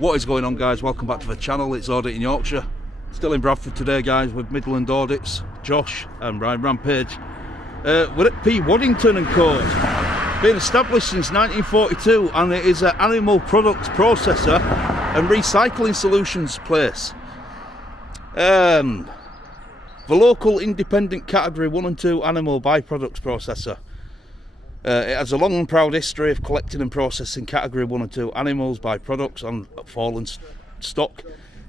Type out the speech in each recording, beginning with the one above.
What is going on, guys? Welcome back to the channel. It's Audit in Yorkshire. Still in Bradford today, guys, with Midland Audits, Josh and Ryan Rampage. We're at P. Waddington and Co. Been established since 1942, and it is an animal products processor and recycling solutions place. The local independent category 1 and 2 animal byproducts processor. It has a long and proud history of collecting and processing category 1 and 2 animals, byproducts and fallen stock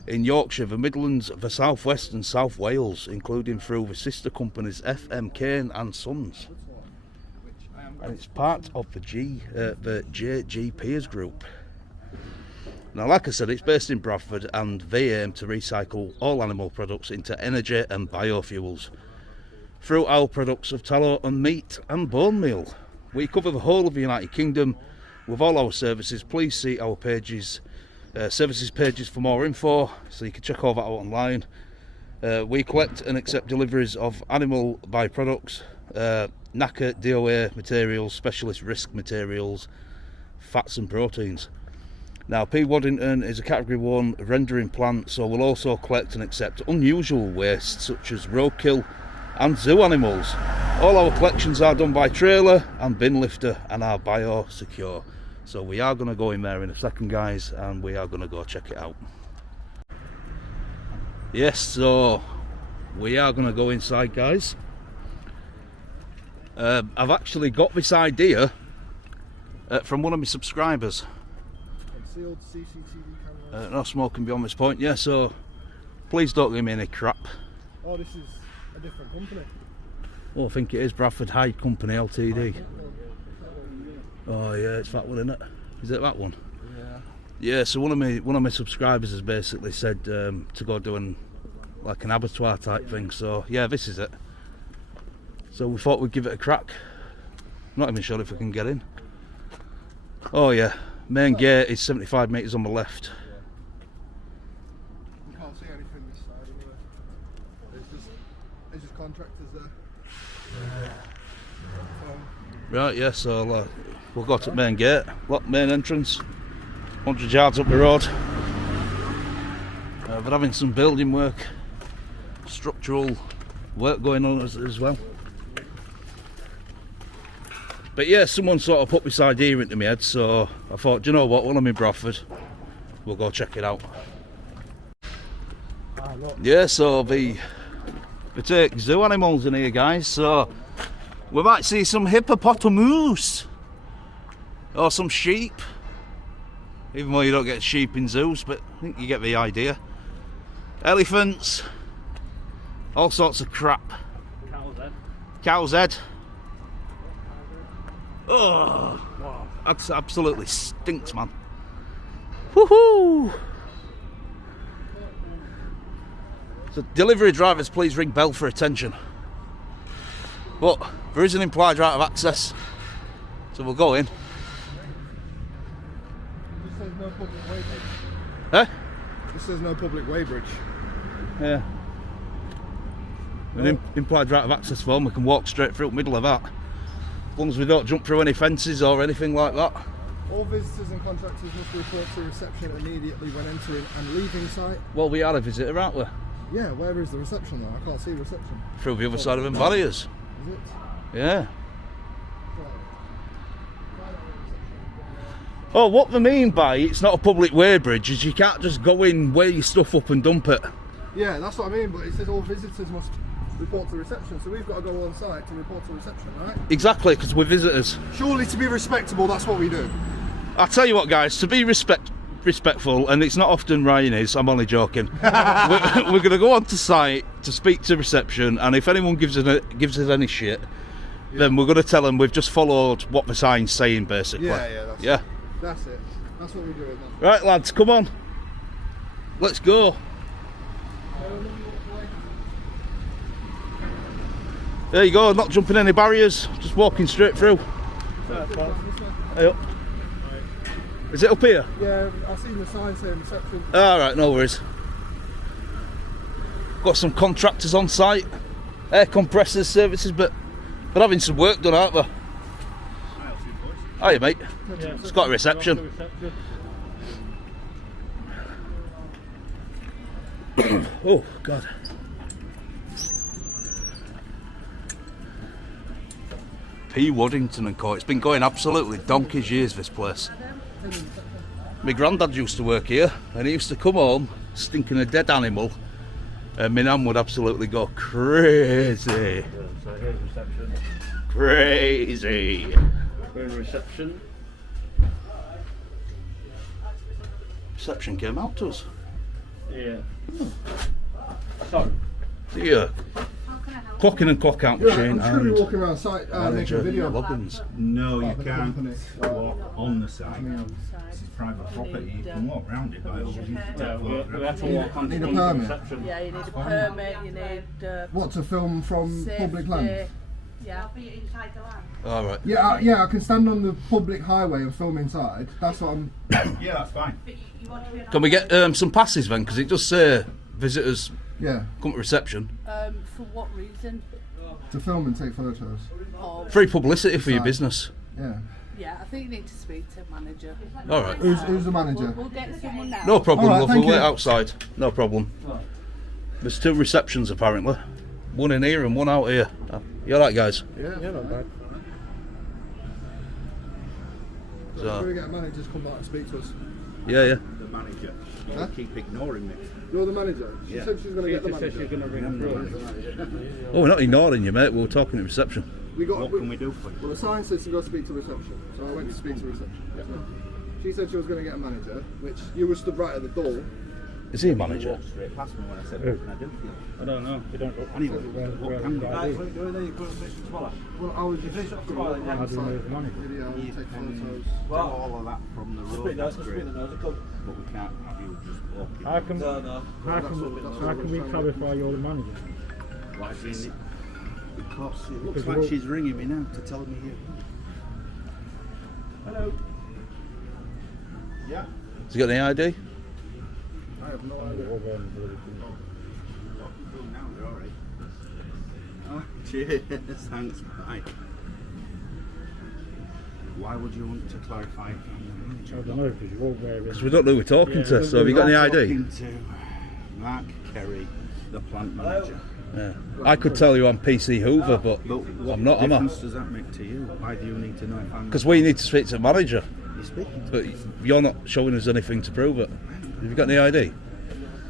in Yorkshire, the Midlands, the South West and South Wales, including through the sister companies FM Kane and Sons. And it's part of the JG Peers Group. Now, like I said, it's based in Bradford, and they aim to recycle all animal products into energy and biofuels through our products of tallow and meat and bone meal. We cover the whole of the United Kingdom with all our services. Please see our pages, services pages for more info, so you can check all that out online. We collect and accept deliveries of animal byproducts, Knacker, DOA materials, specialist risk materials, fats and proteins. Now, P. Waddington is a category 1 rendering plant, so we'll also collect and accept unusual waste such as roadkill and zoo animals. All our collections are done by trailer and bin lifter and are biosecure. So we are going to go in there in a second, guys, and we are going to go check it out. Yes, so we are going to go inside, guys. I've actually got this idea from one of my subscribers. Concealed CCTV cameras. No smoking beyond this point, yeah, so please don't give me any crap. Oh, this is a different company. Oh, I think it is Bradford High Company Ltd. Oh yeah, it's that one, isn't it? Is it that one? Yeah. Yeah, so one of my subscribers has basically said to go doing like an abattoir type thing, so yeah, this is it. So we thought we'd give it a crack. I'm not even sure if we can get in. Oh yeah, main gate is 75 metres on the left. You can't see anything this side anyway. There's just contractors there. Right, yeah, so we'll go to the main gate, lock main entrance, 100 yards up the road. We're having some building work, structural work going on as well. But yeah, someone sort of put this idea into my head, so I thought, do you know what, while I'm in Bradford, we'll go check it out. Yeah, so they take zoo animals in here, guys, so we might see some hippopotamus or some sheep, even though you don't get sheep in zoos, but I think you get the idea. Elephants, all sorts of crap. Cow's head. Cow's head. Oh, wow. That's absolutely stinks, man. Woohoo! So, delivery drivers, please ring bell for attention. But there is an implied right of access, so we'll go in. This says no public way bridge. Eh? This says no public way bridge. Yeah. An implied right of access form, we can walk straight through the middle of that. As long as we don't jump through any fences or anything like that. All visitors and contractors must report to reception immediately when entering and leaving site. Well, we are a visitor, aren't we? Yeah, where is the reception though? I can't see reception. Through the other side of them barriers. Is it? Yeah. Oh, what they mean by it's not a public way bridge is you can't just go in, weigh your stuff up and dump it. Yeah, that's what I mean, but it says all visitors must report to reception, so we've got to go on site to report to reception, right? Exactly, because we're visitors. Surely to be respectable, that's what we do. I'll tell you what, guys, to be respectful, and it's not often Ryan is, I'm only joking. we're going to go on to site to speak to reception, and if anyone gives us any shit, then we're going to tell them we've just followed what the sign's saying, basically. Yeah, that's it. That's what we're doing. Right, lads, come on. Let's go. There you go, not jumping any barriers, just walking straight through. Hey up. Is it up here? Yeah, I've seen the sign saying reception. Alright, no worries. Got some contractors on site, air compressors services, but they're having some work done, aren't they? Hiya, mate. Yeah. It's got a reception. Oh, God. P. Waddington and Co. It's been going absolutely donkey's years, this place. My granddad used to work here, and he used to come home stinking a dead animal, and my nan would absolutely go crazy. So here's reception. Crazy. We're in reception. Reception came out to us. Yeah. So, The clocking and clock out Yeah, machine I'm just going to and be walking around site making a manager video. logins. No, you About the can't company. walk on the site. This is private property. You can walk around it, but I always use we have to walk on Need a to the permit? reception. Yeah, you need a permit, you need What, to film from public land? safety. Yeah. All right. Yeah, I can stand on the public highway and film inside. That's what I'm. Yeah, that's fine. Can we get some passes then? Because it does say visitors Yeah, come to reception. For what reason? to film and take photos. Oh, Free publicity for your Right. business. Yeah. yeah, I think you need to speak to manager. All right. Who's the manager? We'll get someone now. No problem, All right, love. thank We'll wait you. outside. No problem. There's 2 receptions apparently. One in here and one out here. You alright, guys? Yeah, not bad. So we're going to get a manager to come back and speak to us. Yeah, yeah. The manager. You Huh? keep ignoring me. You're the manager? She Yeah. said she's going to get the She said she's manager. going to ring I'm the through. manager. Oh, we're not ignoring you, mate. We were talking at reception. We got. What can we do for you? Well, the sign says to go speak to reception, so I went to speak to reception. So she said she was going to get a manager, which you were stood right at the door. Is he a manager? Walked straight past me when I said, what can I do for you? I don't know. You don't look. Anyway, what can we do? Well, I was just going to go on How do you move site, money? video, You take can photos. do all of that from the road, that's great. But we can't have you just walking. How can we clarify you're the manager? Why do you need? Because it looks Because like we're- she's ringing me now to tell me you. Hello. Yeah. Has he got any ID? I have no idea. Oh, now they're all right. Oh, cheers. Thanks. Bye. Why would you want to clarify? I don't know because you're all wearing. Because we don't know who we're talking Yeah. to, so have you got any ID? Talking to Mark Kerry, the plant manager. Yeah. I could tell you I'm PC Hoover, but But what I'm not, am I? difference does that make to you? Why do you need to know if I'm Because we need to speak to the manager, you're speaking to? but you're not showing us anything to prove it. Have you got any ID?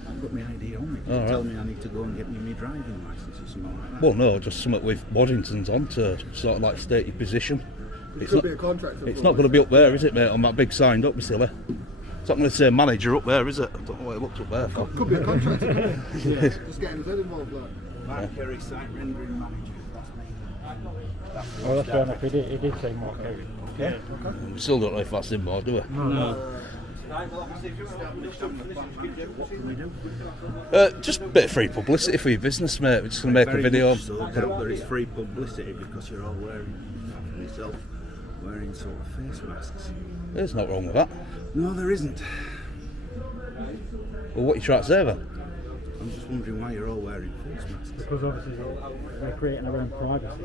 I've got my ID on me. All You right. tell me I need to go and get me my driving licence or something like that. Well, no, just something with Waddingtons on to sort of like state your position. It It's could not, be a contractor. it's not going to be up there, is it, mate, on that big sign? Don't be silly. It's not going to say manager up there, is it? I don't know what it looks up there for. Could be a contractor. Just getting his head involved, like. Mark Kerry, site rendering manager. That's me. Oh, that's fair enough. He did say Mark Kerry. Okay. We still don't know if that's in more, do we? No. What can we do? Just a bit of free publicity for your business, mate. We're just going to make a Very video. much so. Put up there is free publicity because you're all wearing, myself, wearing sort of face masks. There's nothing wrong with that. No, there isn't. Well, what are you trying to say then? I'm just wondering why you're all wearing face masks. Because obviously they're creating their own privacy.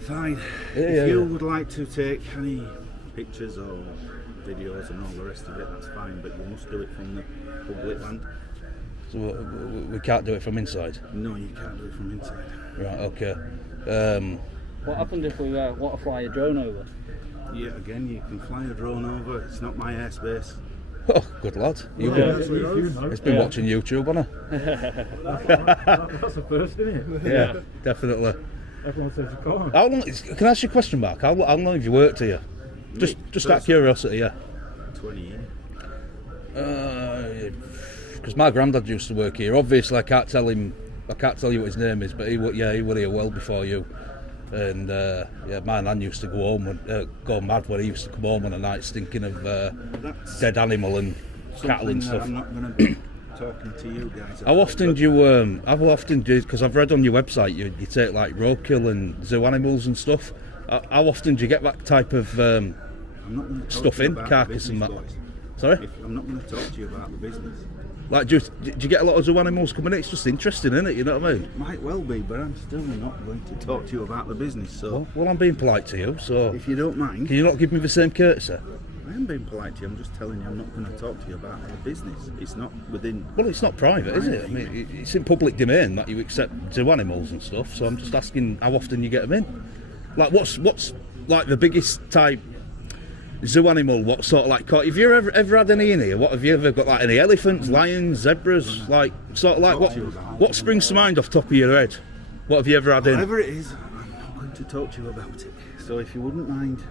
Fine. Yeah, If yeah, you yeah. would like to take any pictures or videos and all the rest of it, that's fine, but you must do it from the public land. So we can't do it from inside. No, you can't do it from inside. Right, okay. What happens if we want to fly a drone over? Yeah, again, you can fly a drone over. It's not my airspace. Oh, good lad. You know. He's been watching YouTube, hasn't That's the first, isn't it? he? Yeah, definitely. Everyone says you can't. How long? Can I ask you a question, Mark? How long have you worked here? Just out of curiosity, yeah. 20 years. Because my granddad used to work here. Obviously, I can't tell you what his name is, but he was here well before you. And yeah, my nan used to go home and go mad when he used to come home on a night stinking of That's dead animal and cattle and something that stuff. I'm not going to be talking to you guys How about, often but do you? How often do? Because I've read on your website you take like roadkill and zoo animals and stuff. How often do you get that type of I'm not going to talk stuff to you in about the carcass and business, that? boys. Sorry, I'm not going to talk to you about the business. like do you get a lot of zoo animals coming in? It's just interesting, isn't it? You know what I mean? Might well be, but I'm still not going to talk to you about the business. So, Well, I'm being polite to you, so if you don't mind, can you not give me the same courtesy? I am being polite to you. I'm just telling you I'm not going to talk to you about our business. It's not within. Well, it's not private, is it? I mean, it's in public domain that you accept zoo animals and stuff. So I'm just asking how often you get them in. Like, what's like the biggest type zoo animal? What sort of like? Have you ever had any in here? What have you ever got? Like any elephants, lions, zebras? Like sort of like what springs to mind off the top of your head? What have you ever had in? Whatever it is, I'm not going to talk to you about it. So if you wouldn't mind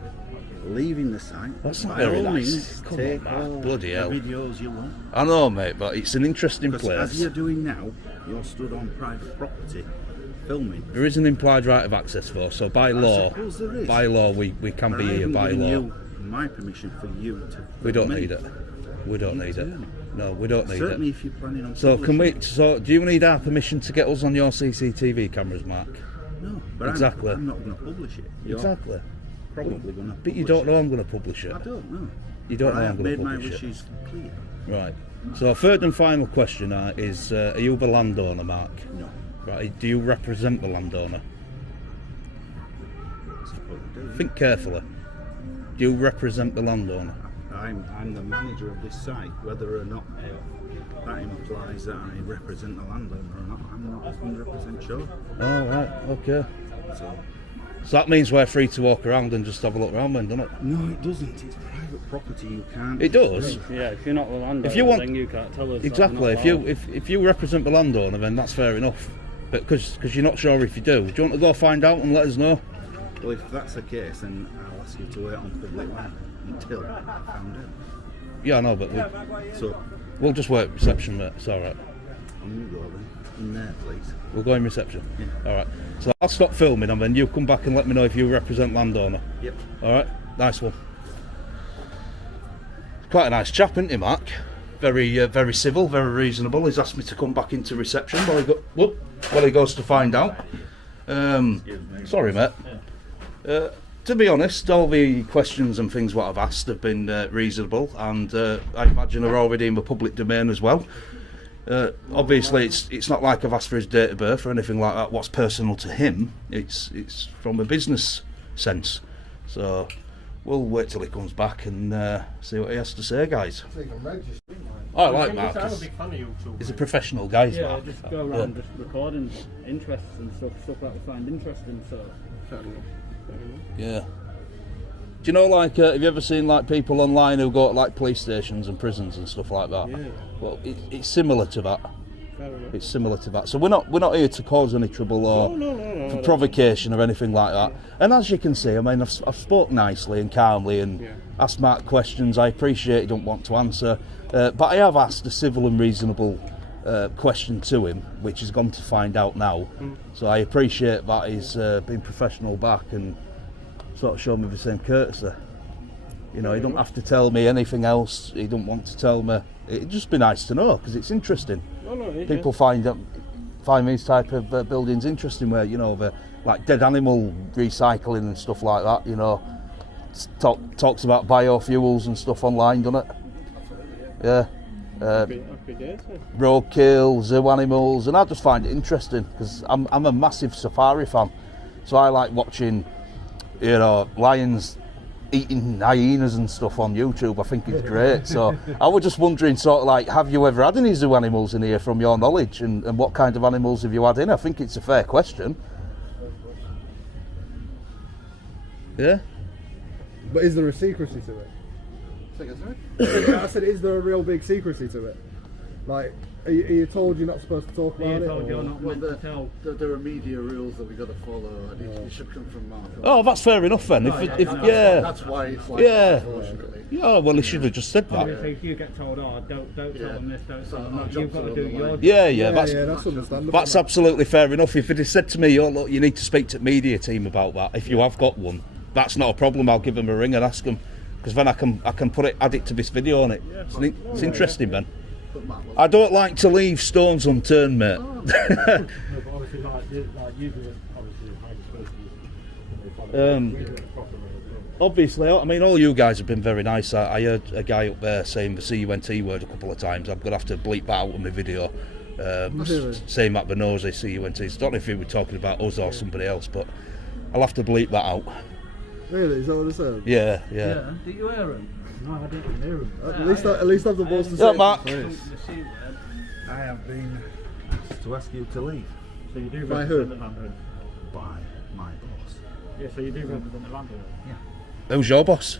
leaving the site, That's not by very all nice. means, Come take on, all Mark. Bloody the hell. videos you want. I know, mate, but it's an interesting Because as place. you're doing now, you're stood on private property, filming. There is an implied right of access for, so by law, suppose there is. by law we can But be I here haven't by given law. you my permission for you to. We don't film me. need it. We don't need it. No, we don't need Certainly, it. if you're planning on. So can we? publishing it. So do you need our permission to get us on your CCTV cameras, Mark? No, but Exactly. I'm not going to publish it. You're Exactly. probably going to. But you don't know I'm going to publish it. I don't know. You don't But know I I'm have going to made my publish it. wishes clear. Right. So third and final question is: are you the landowner, Mark? No. Right. Do you represent the landowner? I suppose I do. Think carefully. Do you represent the landowner? I'm the manager of this site. Whether or not that implies that I represent the landowner or not, I'm not 100% sure. Oh, right. Okay. So, So that means we're free to walk around and just have a look around, then, doesn't it? no, it doesn't. It's private property. You can't. It does. Yeah, if you're not the landowner, If you want- then you can't tell us. that Exactly. we're If not allowed. if you represent the landowner, then that's fair enough. But because you're not sure if you do you want to go find out and let us know? Well, if that's the case, then I'll ask you to wait on public land until I found out. Yeah, I know, but So, we'll just wait at reception, mate. It's all right. I'm going to go then. In there, please. We'll go in reception. Yeah. All right. So I'll stop filming and then you come back and let me know if you represent landowner. Yep. All right. Nice one. Quite a nice chap, isn't he, Mark? Very civil, very reasonable. He's asked me to come back into reception while he goes to find out. Sorry, mate. To be honest, all the questions and things what I've asked have been reasonable, and I imagine are already in the public domain as well. Obviously, it's not like I've asked for his date of birth or anything like that. What's personal to him, it's from a business sense. So we'll wait till he comes back and see what he has to say, guys. So you can register. I like Mark. I'm a He's, big fan of YouTube. he's a professional guy, Yeah, Mark. just go around just recording interests and stuff that we find interesting. So Yeah. Do you know, like, have you ever seen like people online who go to like police stations and prisons and stuff like that? Yeah. Well, it's similar to that. Fair enough. It's similar to that. So we're not here to cause any trouble or No. for provocation or anything like that. And as you can see, I mean, I've spoke nicely and calmly and asked Mark questions I appreciate he don't want to answer, but I have asked a civil and reasonable question to him, which he's gone to find out now. So I appreciate that he's been professional back and sort of shown me the same courtesy. You know, he don't have to tell me anything else. He don't want to tell me. It'd just be nice to know because it's interesting. People find these type of buildings interesting, where you know the like dead animal recycling and stuff like that. You know, talks about biofuels and stuff online, doesn't it? Yeah. Happy days, yeah. Roadkill, zoo animals, and I just find it interesting because I'm a massive safari fan, so I like watching, you know, lions eating hyenas and stuff on YouTube. I think it's great. So I was just wondering, sort of like, have you ever had any zoo animals in here from your knowledge, and what kind of animals have you had in? I think it's a fair question. Yeah. But is there a secrecy to it? I said, is there a real big secrecy to it? Like, are you told you're not supposed to talk about you're it? told or- you're not meant to tell. There are media rules that we've got to follow, and it should come from Mark. Oh, that's fair enough then. That's why it's like Yeah. that, unfortunately. Yeah, well, he should have just said that. Obviously, if you get told, don't tell them this, don't tell them that, you've got to do your job. Yeah, that's understandable. that's absolutely fair enough. If it had said to me, "Oh, look, you need to speak to the media team about that," if you have got one, that's not a problem. I'll give them a ring and ask them, because then I can add it to this video on it. It's interesting, man. I don't like to leave stones unturned, mate. No, but obviously, like you do it, obviously, how you're supposed to do it. Obviously, I mean, all you guys have been very nice. I heard a guy up there saying the CUNT word a couple of times. I'm going to have to bleep that out in my video. Saying that the nosy CUNT. I don't know if he were talking about us or somebody else, but I'll have to bleep that out. Really? Is that what it said? Yeah. Yeah, did you hear him? No, I didn't hear him. At least have the balls to Yeah, say Mark. it first. I have been asked to ask you to leave So you do By represent who? the landowner? by my boss. Yeah, so you do represent the landowner? Who's your boss?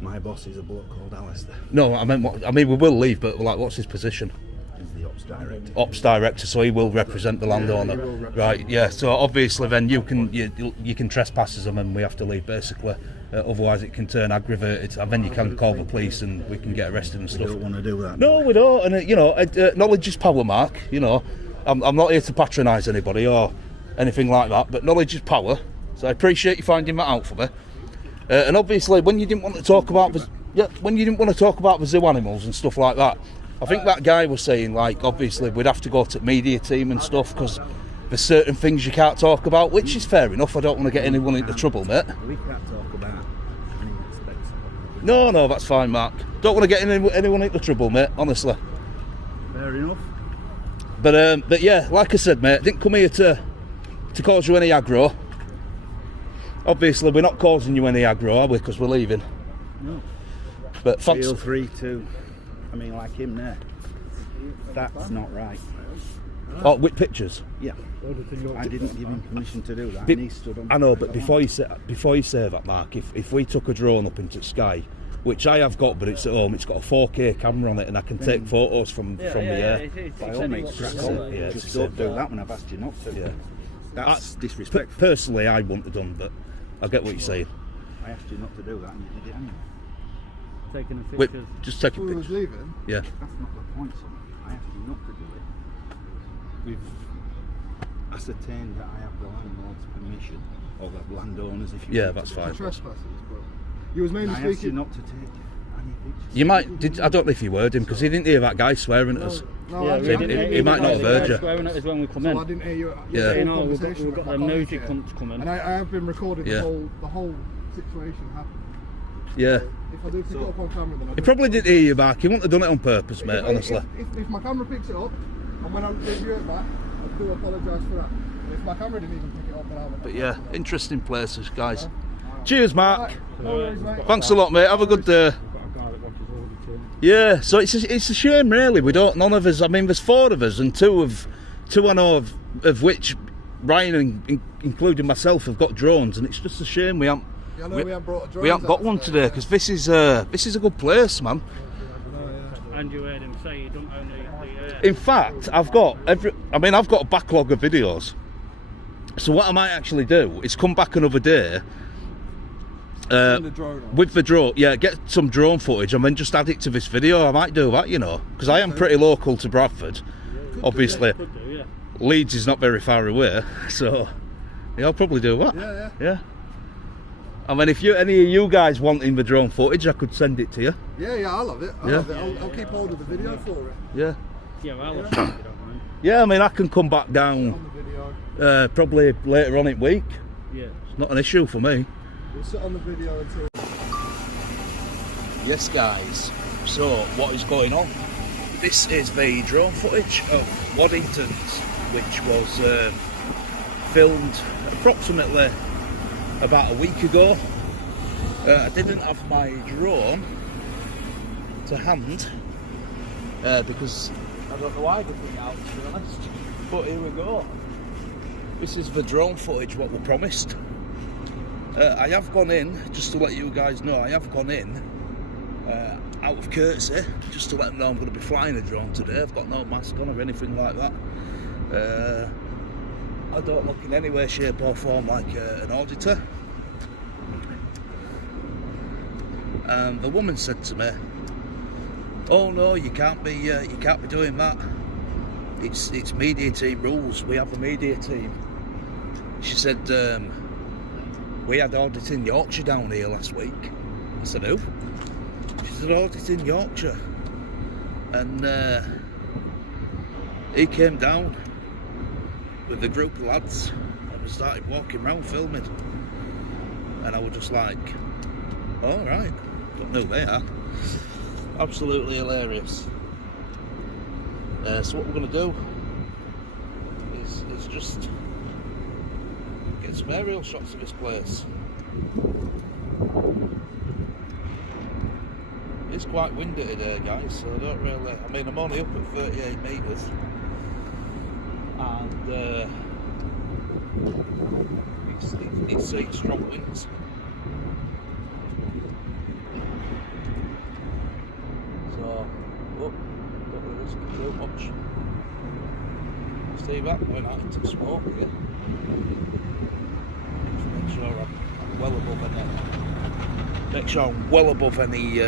My boss is a bloke called Alistair. No, I mean we will leave, but like, what's his position? He's the ops director. Ops director, so he will represent the landowner, right? Yeah. So obviously, then you can trespass them, and we have to leave basically. Otherwise, it can turn aggravated, and then you can call the police, and we can get arrested and We stuff. don't want to do that. No, we don't. And knowledge is power, Mark. I'm not here to patronise anybody or anything like that, but knowledge is power. So I appreciate you finding that out for me. And obviously, when you didn't want to talk about the zoo animals and stuff like that, I think that guy was saying, like, obviously we'd have to go to the media team and stuff because there's certain things you can't talk about, which is fair enough. I don't want to get anyone into trouble, mate. We can't talk about any aspects of it. No, that's fine, Mark. Don't want to get anyone into trouble, mate. Honestly. Fair enough. But yeah, like I said, mate, I didn't come here to cause you any aggro. Obviously, we're not causing you any aggro, are we? Because we're leaving. No. But thanks. Feel free to. I mean, like him there. That's not right. Oh, with pictures. Yeah. I didn't give him permission to do that. Be- And he stood on. I know, but before you say that, Mark, if we took a drone up into the sky, which I have got, but it's at home, it's got a 4K camera on it, and I can take photos from the air. By all means, crack on. Yeah, Just it's don't do that when I've asked you not to. Yeah. That's disrespectful. Personally, I wouldn't have done, but I get what you're saying. I asked you not to do that, and you did it anyway. Taking the Wait, pictures. just take a Before we was picture. leaving, Yeah. That's not the point, son. I asked you not to do it. We've ascertained that I have the landlord's permission, or the landowners, if you Yeah, want that's to do it. fine. trespassers, but you was mainly I asked you speaking. not to take any pictures. You might. I don't know if you heard him because he didn't hear that guy swearing at us. No, Yeah, I we didn't didn't hear he you might not have heard you. Swearing at us when we come So I in. didn't hear you. Yeah. You know, we've conversation got with them my nosy colleague cunts coming. And I have been recording Yeah. the whole situation happened. Yeah. If I do pick it up on camera, then He probably didn't hear you back. He wouldn't have done it on purpose, mate, honestly. If my camera picks it up, and when I review it back, I do apologise for that. But if my camera didn't even pick it up, then I'll. But yeah, interesting places, guys. Cheers, Mark. No worries, mate. Thanks a lot, mate. Have a good day. We've got a guy that watches Waddington. Yeah, so it's a shame, really. We don't. None of us. I mean, there's 4 of us, and two I know of which Ryan, including myself, have got drones, and it's just a shame we haven't. Yeah, I know we haven't brought drones We haven't got out one today because this is a good place, man. And you heard him say you don't own the In fact, I've got a backlog of videos. So what I might actually do is come back another day the drone on. with the drone. Yeah, get some drone footage and then just add it to this video. I might do that, because I am pretty local to Bradford. Obviously, could do, yeah. Leeds is not very far away, so yeah, I'll probably do that. Yeah. I mean, if any of you guys wanting the drone footage, I could send it to you. Yeah, I love it. I Yeah. love it. I'll keep hold of the video for it. Yeah. Yeah, well, if you don't mind. Yeah, I mean, I can come back down On the video. probably later on in the week. Yeah. It's not an issue for me. We'll sit on the video until. Yes, guys. So, what is going on? This is the drone footage of Waddingtons, which was filmed approximately about a week ago. I didn't have my drone to hand because I don't know why I didn't bring it out, to be honest. But here we go. This is the drone footage what we promised. I have gone in, just to let you guys know, I have gone in out of courtesy, just to let them know I'm going to be flying a drone today. I've got no mask on or anything like that. I don't look in any way, shape or form like an auditor. And the woman said to me, "Oh no, you can't be doing that. It's media team rules. We have a media team." She said, "We had audit in Yorkshire down here last week." I said, "Who?" She said, "Audit in Yorkshire." And he came down with a group of lads and we started walking around filming. And I was just like, "All right, don't know who they are." Absolutely hilarious. So what we're going to do is just get some aerial shots of this place. It's quite windy today, guys, so I don't really... I mean, I'm only up at 38 metres. And it's strong winds. So, don't really risk it too much. See that going out into smoke here. Just make sure I'm well above any. Make sure I'm well above any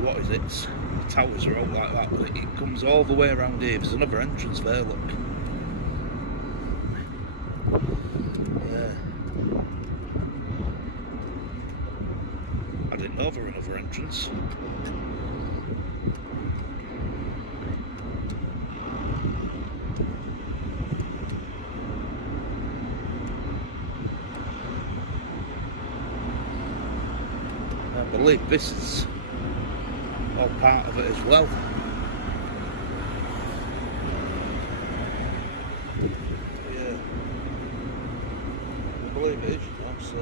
what is it? Towers or all like that. But it comes all the way around here. There's another entrance there. Look. Yeah. I didn't know there were another entrance. I believe this is all part of it as well. Yeah, I believe it is, you know, so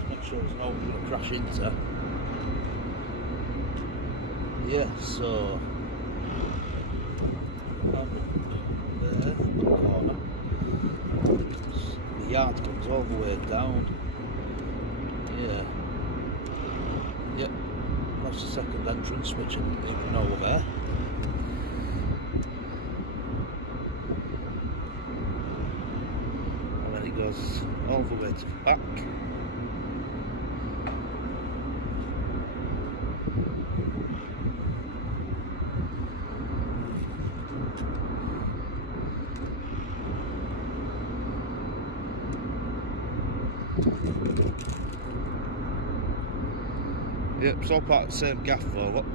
let's make sure there's no one going to crash into. Yeah, so there, in the corner. The yard comes all the way down. Yeah. Yep. That's the second entrance, which I didn't even know were there. And then it goes all the way to the back. Yep, it's all part of the same gaff though, look.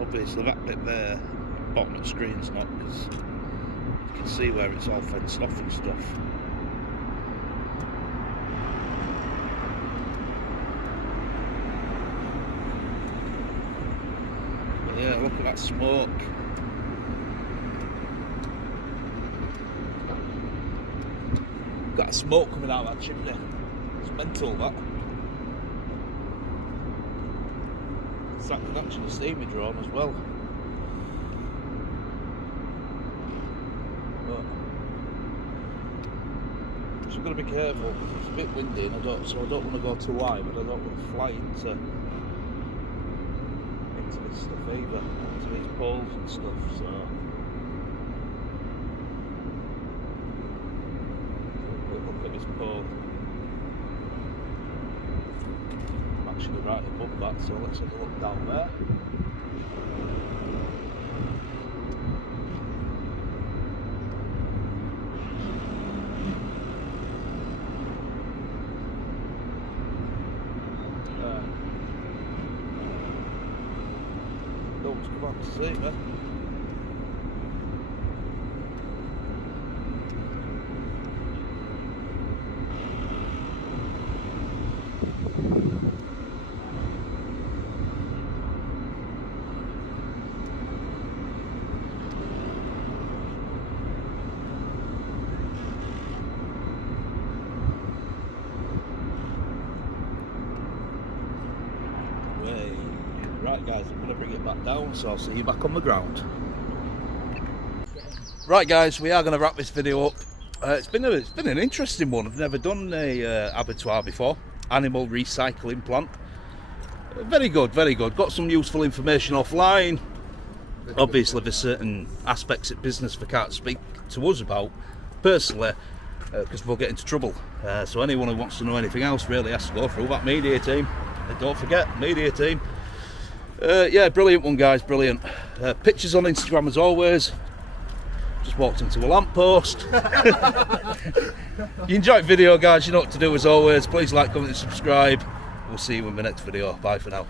Obviously that bit there, bottom of the screen's not, because you can see where it's all fenced off and stuff. But yeah, look at that smoke. Got a smoke coming out of that chimney. It's mental, that. That can actually see me drone as well. But so I've got to be careful. It's a bit windy, and I don't want to go too high, but I don't want to fly into this stuff either, into these poles and stuff. So. Pole. I'm actually right above that, so let's have a look down there. No one's come out to see me. Right guys, I'm going to bring it back down, so I'll see you back on the ground. Right guys, we are going to wrap this video up. It's been an interesting one. I've never done a abattoir before. Animal recycling plant. Very good, very good. Got some useful information offline. Obviously there's certain aspects of business we can't speak to us about personally, because we'll get into trouble. So anyone who wants to know anything else really has to go through that media team. Don't forget, media team. Yeah, brilliant one guys, brilliant. Pictures on Instagram as always. Just walked into a lamppost. You enjoyed the video guys, you know what to do as always. Please like, comment and subscribe. We'll see you in the next video. Bye for now.